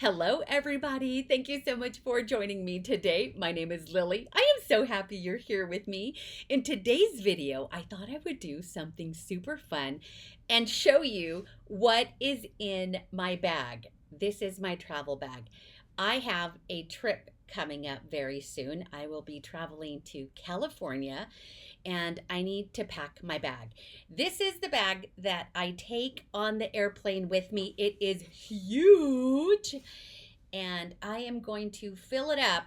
Hello, everybody. Thank you so much for joining me today. My name is Lily. I am so happy you're here with me. In today's video, I thought I would do something super fun and show you what is in my bag. This is my travel bag. I have a trip coming up very soon. I will be traveling to California and I need to pack my bag. This is the bag that I take on the airplane with me. It is huge, and I am going to fill it up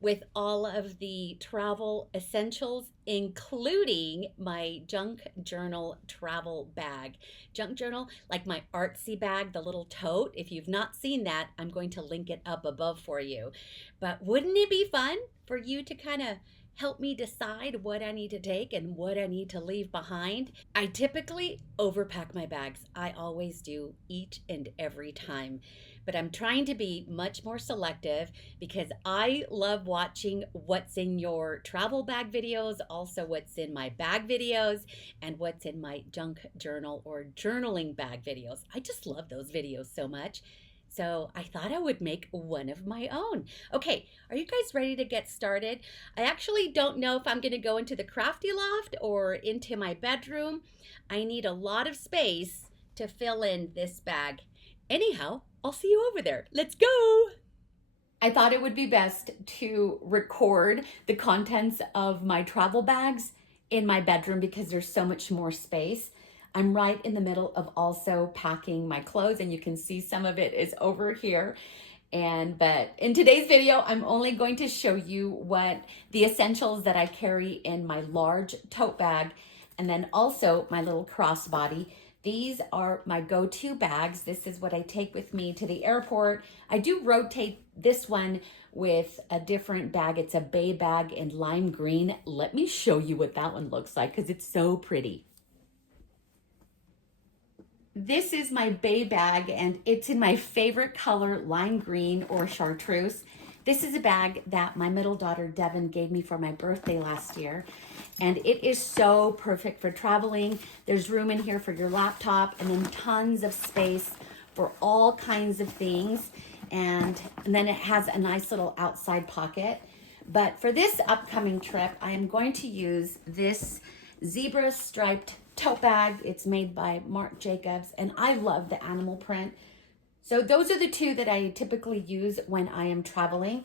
with all of the travel essentials, including my junk journal travel bag. Junk journal, like my artsy bag, the little tote. If you've not seen that, I'm going to link it up above for you. But wouldn't it be fun for you to kind of help me decide what I need to take and what I need to leave behind? I typically overpack my bags. I always do, each and every time. But I'm trying to be much more selective because I love watching what's in your travel bag videos, also what's in my bag videos, and what's in my junk journal or journaling bag videos. I just love those videos so much. So I thought I would make one of my own. Okay, are you guys ready to get started? I actually don't know if I'm going to go into the crafty loft or into my bedroom. I need a lot of space to fill in this bag. Anyhow, I'll see you over there. Let's go. I thought it would be best to record the contents of my travel bags in my bedroom because there's so much more space. I'm right in the middle of also packing my clothes, and you can see some of it is over here. But in today's video, I'm only going to show you what the essentials that I carry in my large tote bag, and then also my little crossbody. These are my go-to bags. This is what I take with me to the airport. I do rotate this one with a different bag. It's a bay bag in lime green. Let me show you what that one looks like because it's so pretty. This is my bay bag, and it's in my favorite color, lime green or chartreuse. This is a bag that my middle daughter, Devin, gave me for my birthday last year, and it is so perfect for traveling. There's room in here for your laptop, and then tons of space for all kinds of things, and then it has a nice little outside pocket. But for this upcoming trip, I am going to use this zebra striped tote bag. It's made by Marc Jacobs, and I love the animal print. So those are the two that I typically use when I am traveling.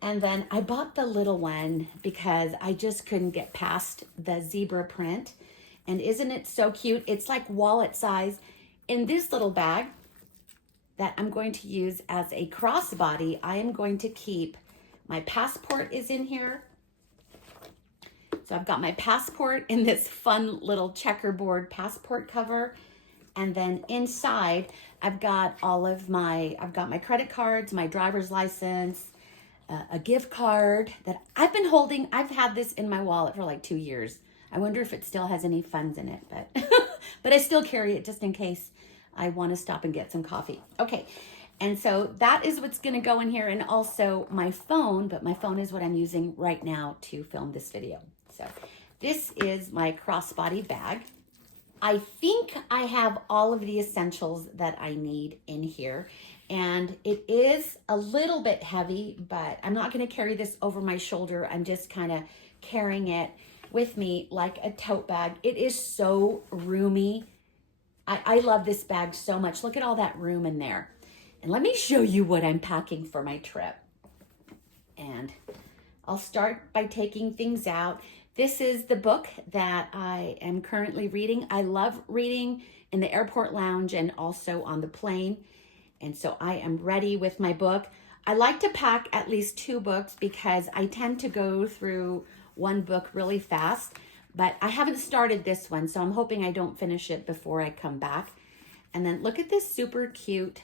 And then I bought the little one because I just couldn't get past the zebra print. And isn't it so cute? It's like wallet size. In this little bag that I'm going to use as a crossbody, I am going to keep my passport is in here. So I've got my passport in this fun little checkerboard passport cover. And then inside, I've got my credit cards, my driver's license, a gift card that I've been holding. I've had this in my wallet for like 2 years. I wonder if it still has any funds in it, but, but I still carry it just in case I want to stop and get some coffee. Okay. And so that is what's going to go in here, and also my phone, but my phone is what I'm using right now to film this video. So this is my crossbody bag. I think I have all of the essentials that I need in here, and it is a little bit heavy, but I'm not going to carry this over my shoulder. I'm just kind of carrying it with me like a tote bag. It is so roomy. I love this bag so much. Look at all that room in there. And let me show you what I'm packing for my trip. And I'll start by taking things out. This is the book that I am currently reading. I love reading in the airport lounge and also on the plane. And so I am ready with my book. I like to pack at least 2 books because I tend to go through one book really fast. But I haven't started this one, so I'm hoping I don't finish it before I come back. And then look at this super cute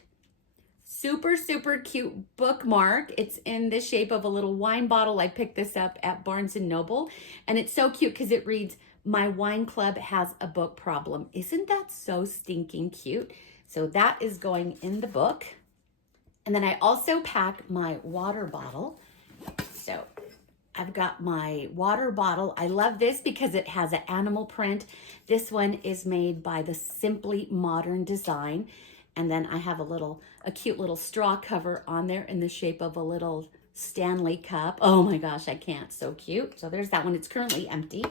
bookmark. It's in the shape of a little wine bottle. I picked this up at Barnes & Noble, and it's so cute because it reads, "My wine club has a book problem." Isn't that so stinking cute? So that is going in the book. And then I also pack my water bottle. So I've got my water bottle. I love this because it has an animal print. This one is made by the Simply Modern Design. And then I have a cute little straw cover on there in the shape of a little Stanley cup. Oh my gosh, I can't. So cute. So there's that one. It's currently empty.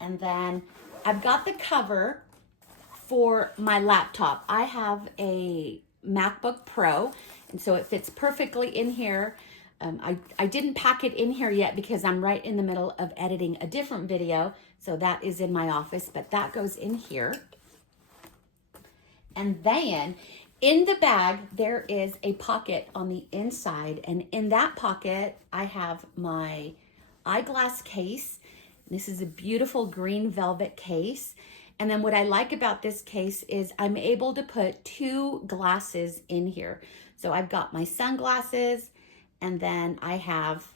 And then I've got the cover for my laptop. I have a MacBook Pro, and so it fits perfectly in here. I didn't pack it in here yet because I'm right in the middle of editing a different video. So that is in my office, but that goes in here. And then in the bag, there is a pocket on the inside. And in that pocket, I have my eyeglass case. This is a beautiful green velvet case. And then what I like about this case is I'm able to put 2 glasses in here. So I've got my sunglasses, and then I have,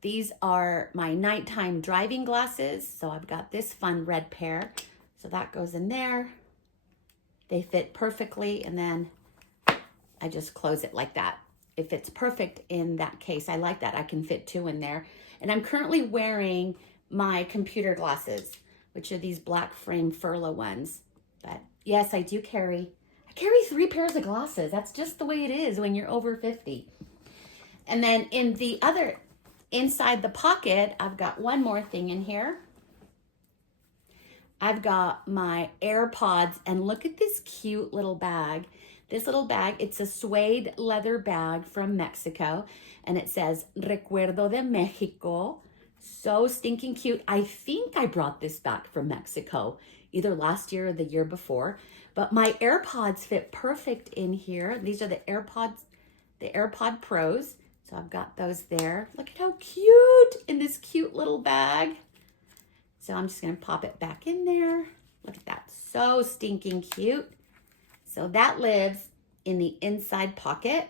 these are my nighttime driving glasses. So I've got this fun red pair. So that goes in there. They fit perfectly, and then I just close it like that. It fits perfect in that case. I like that. I can fit 2 in there. And I'm currently wearing my computer glasses, which are these black frame furlough ones. But yes, I carry 3 pairs of glasses. That's just the way it is when you're over 50. And then in the other, inside the pocket, I've got one more thing in here. I've got my AirPods, and look at this cute little bag. This little bag, it's a suede leather bag from Mexico, and it says, Recuerdo de Mexico. So stinking cute. I think I brought this back from Mexico, either last year or the year before, but my AirPods fit perfect in here. These are the AirPod Pros. So I've got those there. Look at how cute in this cute little bag. So I'm just going to pop it back in there. Look at that. So stinking cute. So that lives in the inside pocket.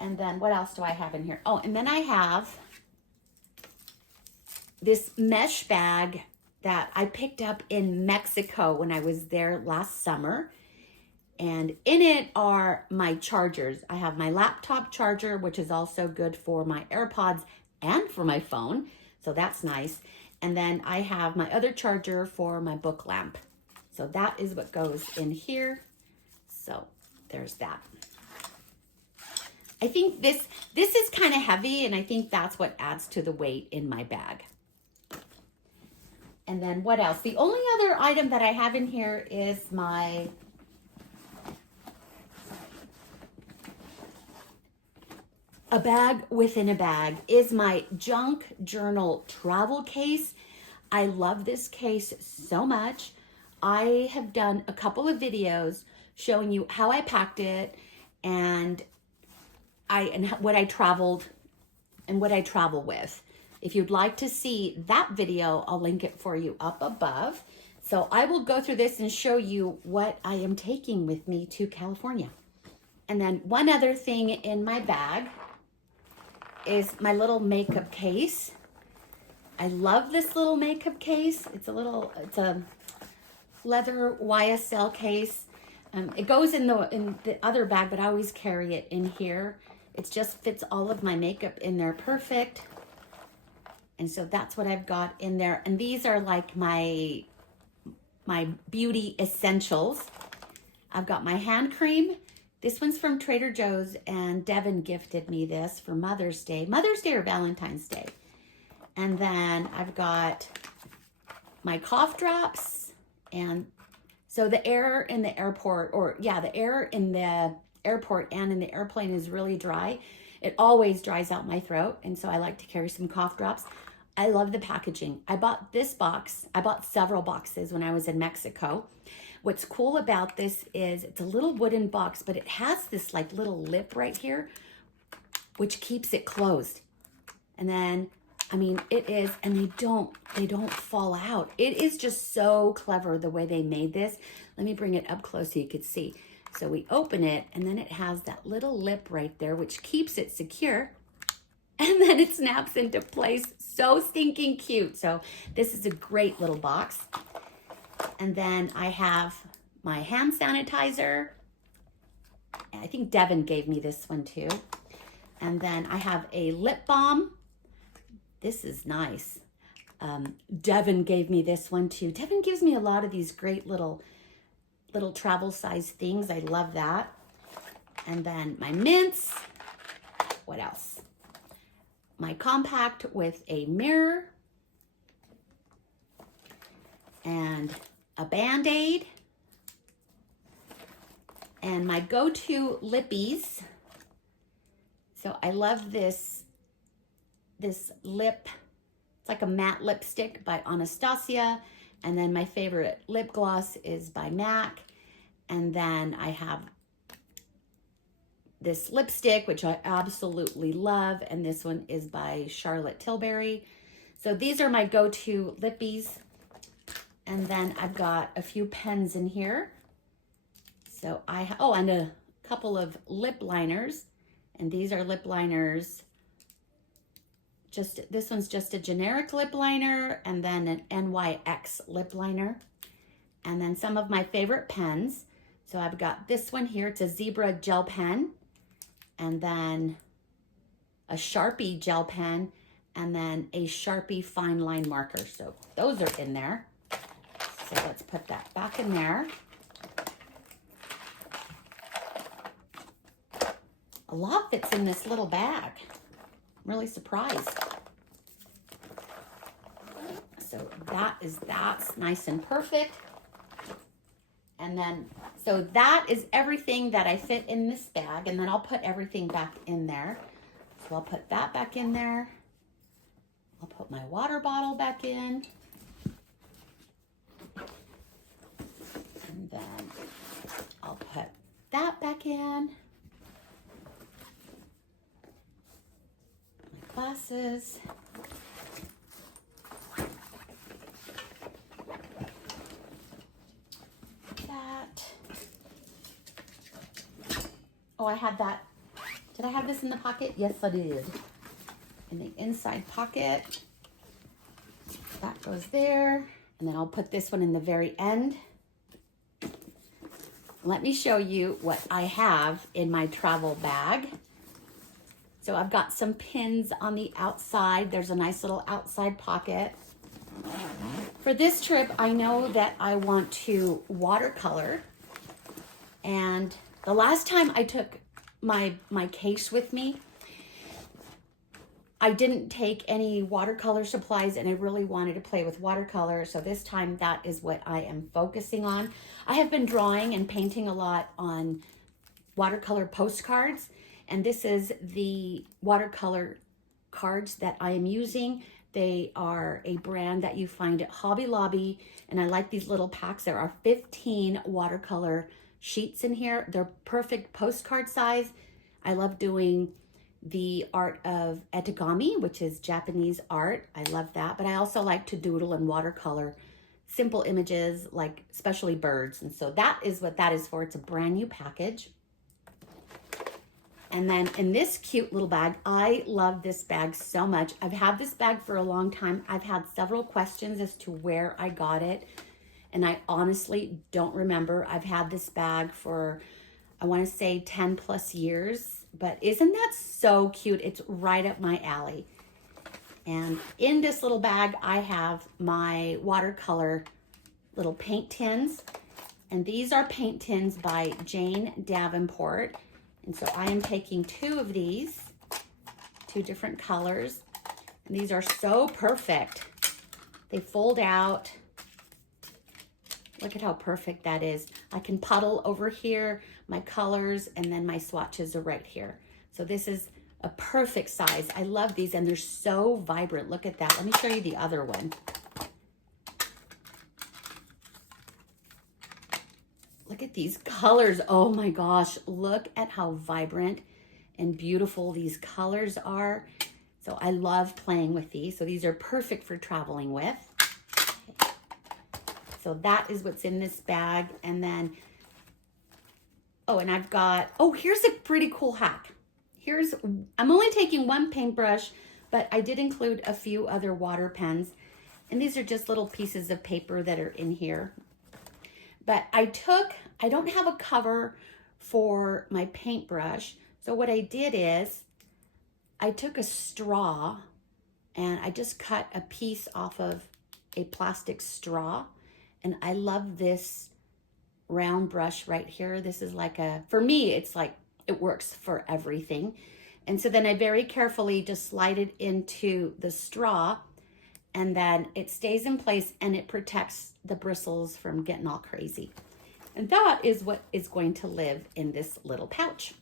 And then what else do I have in here? Oh, and then I have this mesh bag that I picked up in Mexico when I was there last summer. And in it are my chargers. I have my laptop charger, which is also good for my AirPods and for my phone. So that's nice. And then I have my other charger for my book lamp. So that is what goes in here. So there's that. I think this is kind of heavy, and I think that's what adds to the weight in my bag. And then what else? The only other item that I have in here is my a bag within a bag is my junk journal travel case. I love this case so much. I have done a couple of videos showing you how I packed it and what I traveled and what I travel with. If you'd like to see that video, I'll link it for you up above. So I will go through this and show you what I am taking with me to California. And then one other thing in my bag is my little makeup case. I love this little makeup case. It's a leather YSL case. It goes in the other bag, but I always carry it in here. It just fits all of my makeup in there perfect. And so that's what I've got in there. And these are like my beauty essentials. I've got my hand cream. This one's from Trader Joe's, and Devin gifted me this for Mother's Day or Valentine's Day. And then I've got my cough drops. And so the air in the airport, the air in the airport and in the airplane is really dry. It always dries out my throat, and so I like to carry some cough drops. I love the packaging. I bought this box. I bought several boxes when I was in Mexico. What's cool about this is it's a little wooden box, but it has this like little lip right here, which keeps it closed. And then, I mean, it is, and they don't fall out. It is just so clever the way they made this. Let me bring it up close so you could see. So we open it, and then it has that little lip right there, which keeps it secure. And then it snaps into place. So stinking cute. So this is a great little box. And then I have my hand sanitizer. I think Devin gave me this one too. And then I have a lip balm. This is nice. Devin gave me this one too. Devin gives me a lot of these great little little travel size things. I love that. And then my mints. What else? My compact with a mirror and a Band-Aid and my go-to lippies. So I love this lip. It's like a matte lipstick by Anastasia. And then my favorite lip gloss is by MAC. And then I have this lipstick, which I absolutely love. And this one is by Charlotte Tilbury. So these are my go-to lippies. And then I've got a few pens in here. So and a couple of lip liners. And these are lip liners. This one's just a generic lip liner, and then an NYX lip liner. And then some of my favorite pens. So I've got this one here. It's a zebra gel pen. And then a Sharpie gel pen. And then a Sharpie fine line marker. So those are in there. So let's put that back in there. A lot fits in this little bag. I'm really surprised. So that's nice and perfect. And then, so that is everything that I fit in this bag. And then I'll put everything back in there. So I'll put that back in there. I'll put my water bottle back in. And then I'll put that back in. My glasses. That. Oh, I had that. Did I have this in the pocket? Yes, I did. In the inside pocket. That goes there. And then I'll put this one in the very end. Let me show you what I have in my travel bag. So I've got some pins on the outside. There's a nice little outside pocket. For this trip, I know that I want to watercolor. And the last time I took my case with me, I didn't take any watercolor supplies, and I really wanted to play with watercolor. So this time that is what I am focusing on. I have been drawing and painting a lot on watercolor postcards, and this is the watercolor cards that I am using. They are a brand that you find at Hobby Lobby, and I like these little packs. There are 15 watercolor sheets in here. They're perfect postcard size. I love doing the art of etagami, which is Japanese art. I love that. But I also like to doodle and watercolor simple images, like especially birds. And so that is what that is for. It's a brand new package. And then in this cute little bag, I love this bag so much. I've had this bag for a long time. I've had several questions as to where I got it. And I honestly don't remember. I've had this bag for, I want to say 10 plus years. But isn't that so cute? It's right up my alley. And in this little bag, I have my watercolor little paint tins. And these are paint tins by Jane Davenport. And so I am taking 2 of these, 2 different colors. And these are so perfect. They fold out. Look at how perfect that is. I can puddle over here, my colors, and then my swatches are right here. So this is a perfect size. I love these, and they're so vibrant. Look at that. Let me show you the other one. Look at these colors. Oh my gosh. Look at how vibrant and beautiful these colors are. So I love playing with these. So these are perfect for traveling with. So that is what's in this bag. And then, oh, and I've got, oh, here's a pretty cool hack. I'm only taking 1 paintbrush, but I did include a few other water pens. And these are just little pieces of paper that are in here. But I don't have a cover for my paintbrush. So what I did is I took a straw and I just cut a piece off of a plastic straw. And I love this round brush right here. This is like for me, it's like, it works for everything. And so then I very carefully just slide it into the straw, and then it stays in place and it protects the bristles from getting all crazy. And that is what is going to live in this little pouch.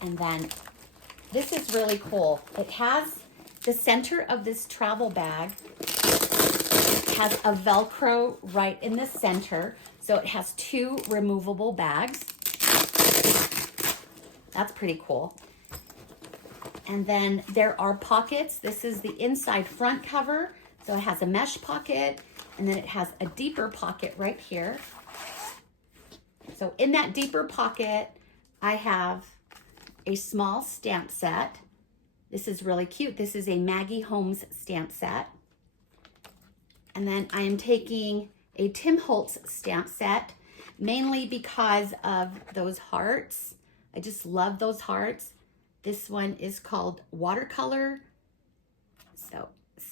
And then this is really cool. It has the center of this travel bag has a Velcro right in the center. So it has 2 removable bags. That's pretty cool. And then there are pockets. This is the inside front cover. So it has a mesh pocket, and then it has a deeper pocket right here. So in that deeper pocket, I have a small stamp set. This is really cute. This is a Maggie Holmes stamp set. And then I am taking a Tim Holtz stamp set, mainly because of those hearts. I just love those hearts. This one is called Watercolor.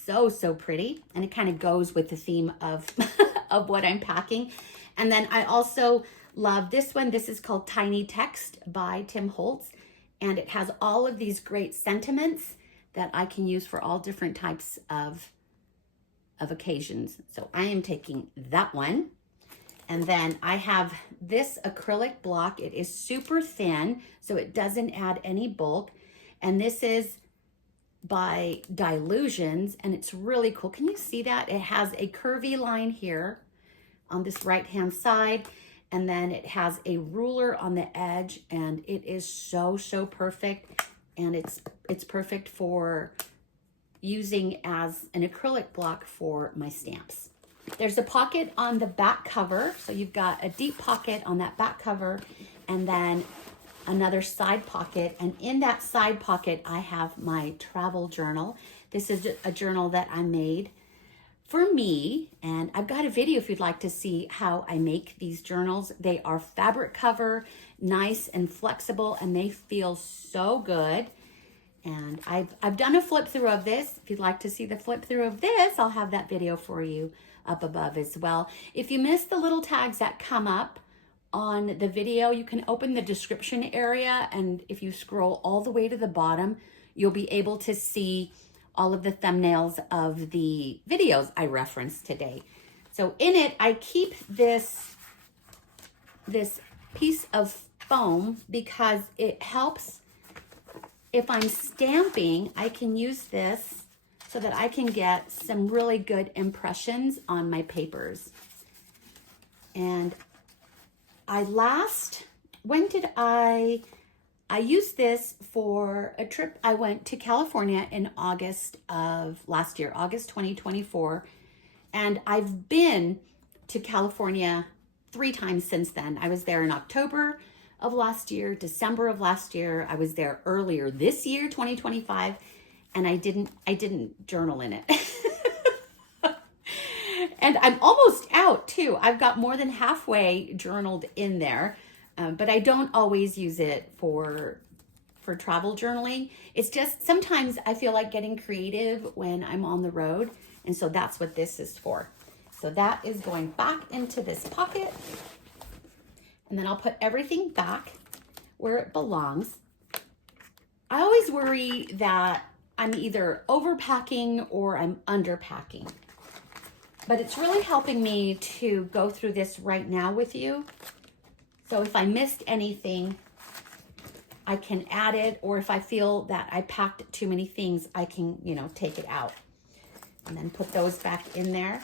So pretty. And it kind of goes with the theme of, of what I'm packing. And then I also love this one. This is called Tiny Text by Tim Holtz. And it has all of these great sentiments that I can use for all different types of occasions. So I am taking that one. And then I have this acrylic block. It is super thin, so it doesn't add any bulk. And this is by Dilutions, and it's really cool. Can you see that? It has a curvy line here on this right-hand side, and then it has a ruler on the edge, and it is so perfect. And it's perfect for using as an acrylic block for my stamps. There's a pocket on the back cover. So you've got a deep pocket on that back cover, and then another side pocket. And in that side pocket, I have my travel journal. This is a journal that I made for me. And I've got a video if you'd like to see how I make these journals. They are fabric cover, nice and flexible, and they feel so good. And I've done a flip through of this. If you'd like to see the flip through of this, I'll have that video for you up above as well. If you missed the little tags that come up on the video, you can open the description area, and if you scroll all the way to the bottom, you'll be able to see all of the thumbnails of the videos I referenced today. So in it, I keep this piece of foam because it helps. If I'm stamping, I can use this so that I can get some really good impressions on my papers. And when did I used this for a trip. I went to California in August of last year, August 2024. And I've been to California 3 times since then. I was there in October of last year, December of last year. I was there earlier this year, 2025, and I didn't journal in it. And I'm almost out too. I've got more than halfway journaled in there, but I don't always use it for travel journaling. It's just sometimes I feel like getting creative when I'm on the road, and so that's what this is for. So that is going back into this pocket, and then I'll put everything back where it belongs. I always worry that I'm either overpacking or I'm underpacking. But it's really helping me to go through this right now with you. So if I missed anything, I can add it, or if I feel that I packed too many things, I can, take it out. And then put those back in there.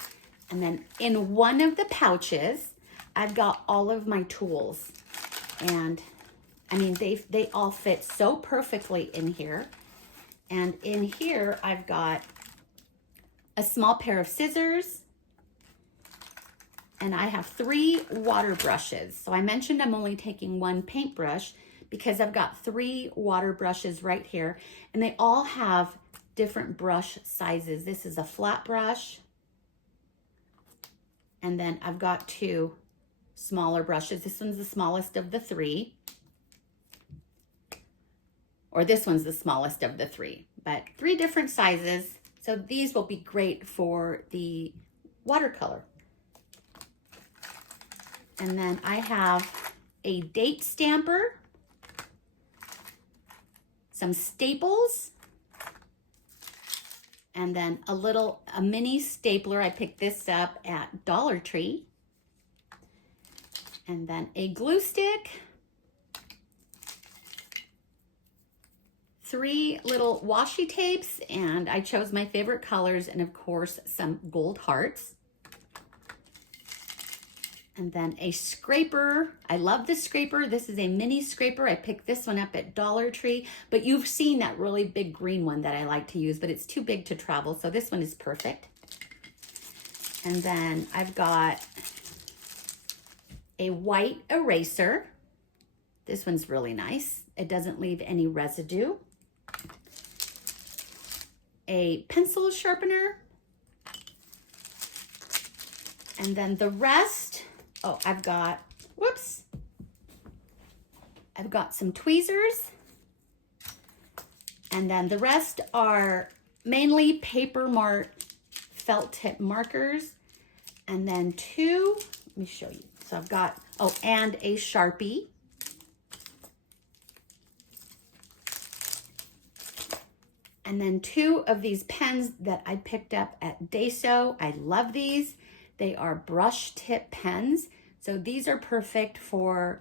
And then in one of the pouches, I've got all of my tools. And I mean, they all fit so perfectly in here. And in here, I've got a small pair of scissors, and I have 3 water brushes. So I mentioned I'm only taking 1 paintbrush because I've got 3 water brushes right here, and they all have different brush sizes. This is a flat brush, and then I've got 2 smaller brushes. This one's the smallest of the 3, or this one's the smallest of the 3, but 3 different sizes. So these will be great for the watercolor. And then I have a date stamper, some staples, and then a mini stapler. I picked this up at Dollar Tree. And then a glue stick, 3 little washi tapes, and I chose my favorite colors, and of course some gold hearts. And then a scraper. I love this scraper. This is a mini scraper. I picked this one up at Dollar Tree, but you've seen that really big green one that I like to use, but it's too big to travel, so this one is perfect. And then I've got a white eraser. This one's really nice. It doesn't leave any residue. A pencil sharpener. And then the rest, I've got some tweezers. And then the rest are mainly Paper Mart felt tip markers. And then 2, let me show you. So I've got, and a Sharpie. And then 2 of these pens that I picked up at Daiso. I love these. They are brush tip pens. So these are perfect for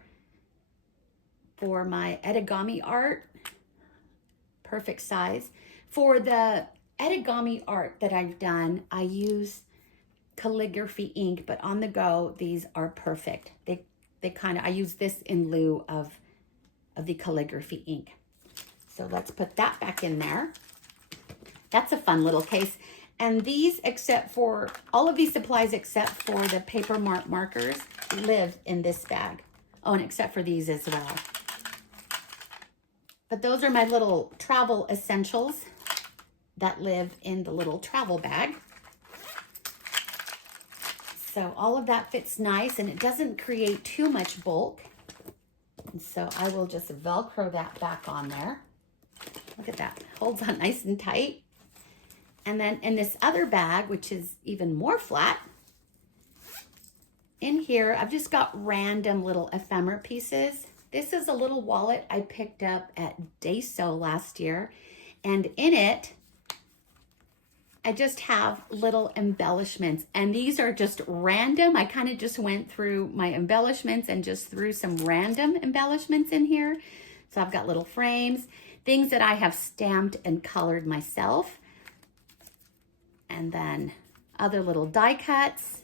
my origami art. Perfect size. For the origami art that I've done, I use calligraphy ink, but on the go, these are perfect. I use this in lieu of the calligraphy ink. So let's put that back in there. That's a fun little case. And these, all of these supplies except for the Paper Mart markers, live in this bag. Oh, and except for these as well. But those are my little travel essentials that live in the little travel bag. So all of that fits nice, and it doesn't create too much bulk. And so I will just Velcro that back on there. Look at that, holds on nice and tight. And then in this other bag, which is even more flat, in here, I've just got random little ephemera pieces. This is a little wallet I picked up at Daiso last year. And in it, I just have little embellishments. And these are just random. I kind of just went through my embellishments and just threw some random embellishments in here. So I've got little frames, things that I have stamped and colored myself. And then other little die cuts,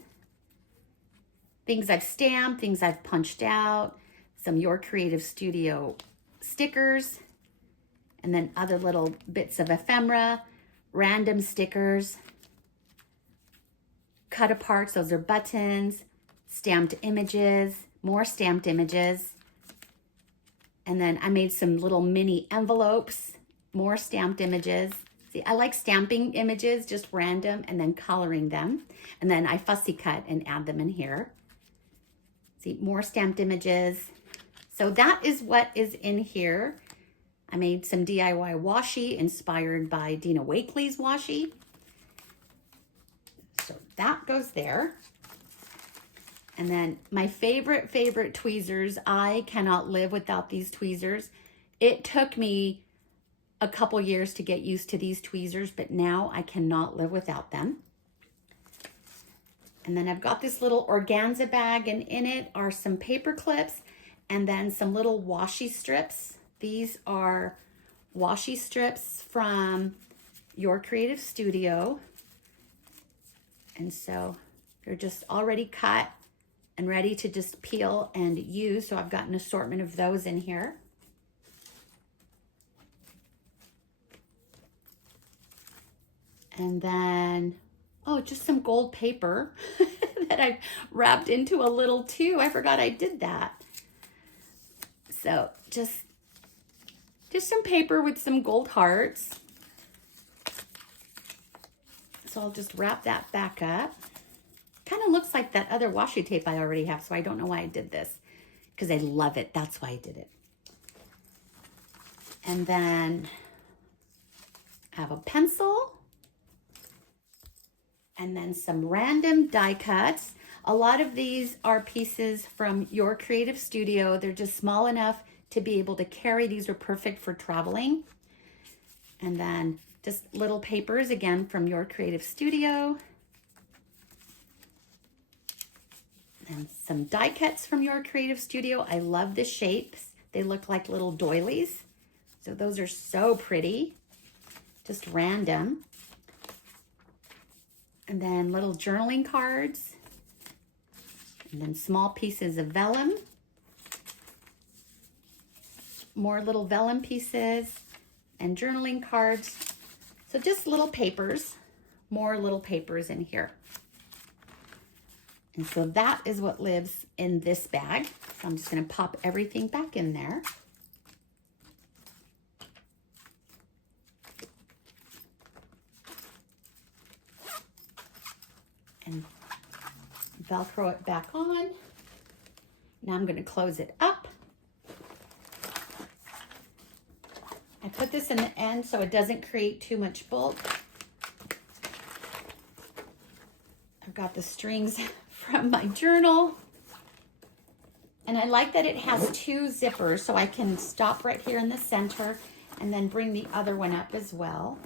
things I've stamped, things I've punched out, some Your Creative Studio stickers, and then other little bits of ephemera, random stickers, cut aparts, those are buttons, stamped images, more stamped images. And then I made some little mini envelopes, more stamped images. See, I like stamping images, just random, and then coloring them. And then I fussy cut and add them in here. See, more stamped images. So that is what is in here. I made some DIY washi inspired by Dina Wakley's washi. So that goes there. And then my favorite tweezers. I cannot live without these tweezers. It took me a couple years to get used to these tweezers, but now I cannot live without them. And then I've got this little organza bag, and in it are some paper clips and then some little washi strips. These are washi strips from Your Creative Studio. And so they're just already cut and ready to just peel and use. So I've got an assortment of those in here. And then, just some gold paper that I've wrapped into a little too. I forgot I did that. So just some paper with some gold hearts. So I'll just wrap that back up. Kind of looks like that other washi tape I already have, so I don't know why I did this. Because I love it. That's why I did it. And then I have a pencil. And then some random die cuts. A lot of these are pieces from your creative studio. They're just small enough to be able to carry. These are perfect for traveling. And then just little papers, again, from your creative studio. And some die cuts from your creative studio. I love the shapes. They look like little doilies. So those are so pretty. Just random. And then little journaling cards. And then small pieces of vellum. More little vellum pieces and journaling cards. So just little papers, more little papers in here. And so that is what lives in this bag. So I'm just gonna pop everything back in there. And Velcro it back on. Now I'm gonna close it up. I put this in the end so it doesn't create too much bulk. I've got the strings from my journal. And I like that it has 2 zippers, so I can stop right here in the center and then bring the other one up as well.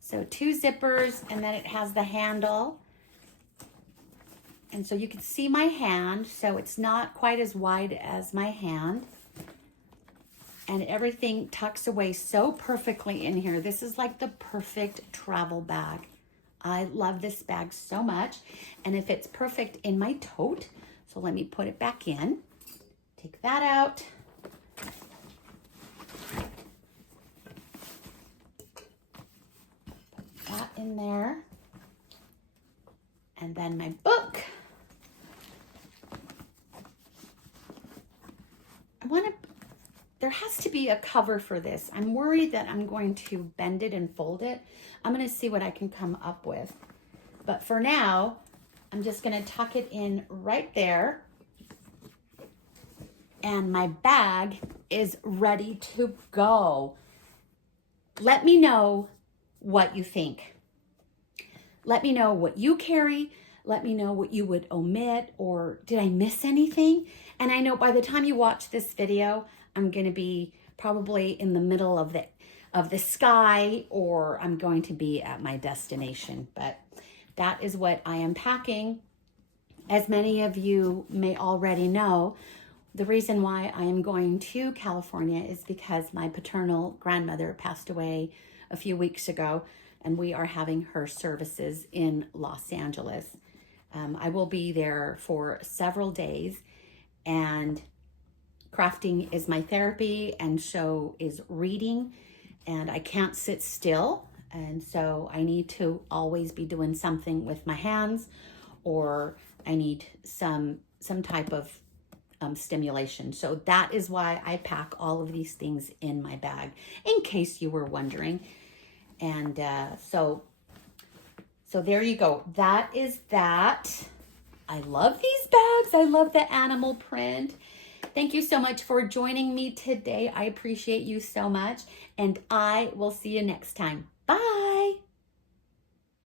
So 2 zippers, and then it has the handle. And so you can see my hand, so it's not quite as wide as my hand. And everything tucks away so perfectly in here. This is like the perfect travel bag. I love this bag so much. And it fits perfect in my tote. So let me put it back in. Take that out. Put that in there. And then my book. There has to be a cover for this. I'm worried that I'm going to bend it and fold it. I'm gonna see what I can come up with. But for now, I'm just gonna tuck it in right there. And my bag is ready to go. Let me know what you think. Let me know what you carry. Let me know what you would omit, or did I miss anything? And I know by the time you watch this video, I'm going to be probably in the middle of the sky, or I'm going to be at my destination. But that is what I am packing. As many of you may already know, the reason why I am going to California is because my paternal grandmother passed away a few weeks ago, and we are having her services in Los Angeles. I will be there for several days, and crafting is my therapy, and so is reading, and I can't sit still, and so I need to always be doing something with my hands, or I need some type of stimulation. So that is why I pack all of these things in my bag, in case you were wondering. And so there you go. That is that. I love these bags. I love the animal print. Thank you so much for joining me today. I appreciate you so much, and I will see you next time. Bye.